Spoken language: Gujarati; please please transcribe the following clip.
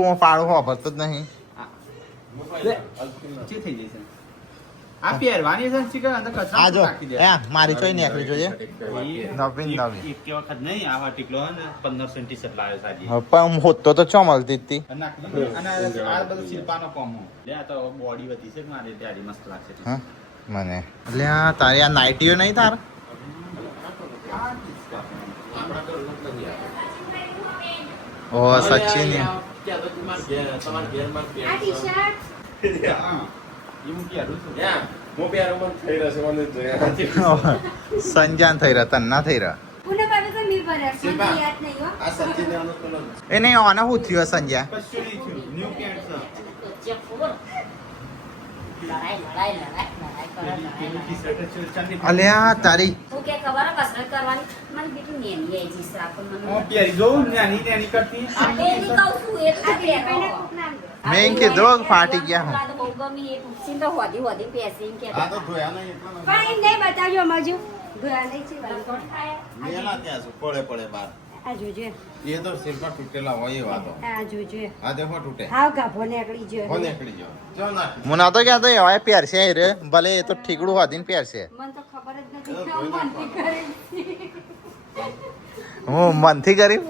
હું પાડું વાપરતો જ નહીં. જે થઈ જશે આ પહેરવાની છે શીખર અંદર આ કચરા જો નાખી દે મારી ચોઈ નીકળી જોઈએ. નવીન એક કે વખત નહીં આવા ટીકલો ને 1500 ટી-શર્ટ લાવ્યો સાજી પણ હું હોતો તો ચો મળતી હતી. નાખી દે અને આ બધું શિલ્પાનો કોમ લે આ તો બોડી વધી છે મારી ત્યારે મસ્ત લાગશે હા મને એટલે આ તારી આ નાઇટીઓ નહીં તાર ઓ સચિન સંજાન થઈ રહ્યા તન્ના થઈ રહ્યા એ નહીં આને શું થયું સંજ્યા કશું નહીં થયું ન્યુ પેન્ટ છે પેલું ટી-શર્ટ છે ચાંદી અલ્યા તારી હું કે ખબર કસરત કરવાની મને બીજું નેની આઈ જી સાકો મને હું પહેરી જોઉં નાની નાની કરતી આ બેની કહું છું એટલે પહેરો મેં એમ કીધું ફાટી ગયા હું. બહુ ગમી એક ઉછીન તો હોદી હોદી પેસી કે આ તો ધોયા નહીં એટલા પણ એમ નહીં બતાવજો અમાજુ ધોયા નહીં છે મેલા ત્યાં છે પડે પડે બાર આ જોજે એ તો શિલ્પા તૂટેલા હોય એ વાતો આ જોજે આ દેખો તૂટે હાવ ગાભો નીકળી હો ગયો નીકળી જાવ ચો નાખ હું નતો કહેતો એવાય પહેરશે એ રે ભલે એ તો ઠીકડું હોતીને પહેરશે. મને તો ખબર જ નથી કે હું મનથી કરે હું મનથી કરી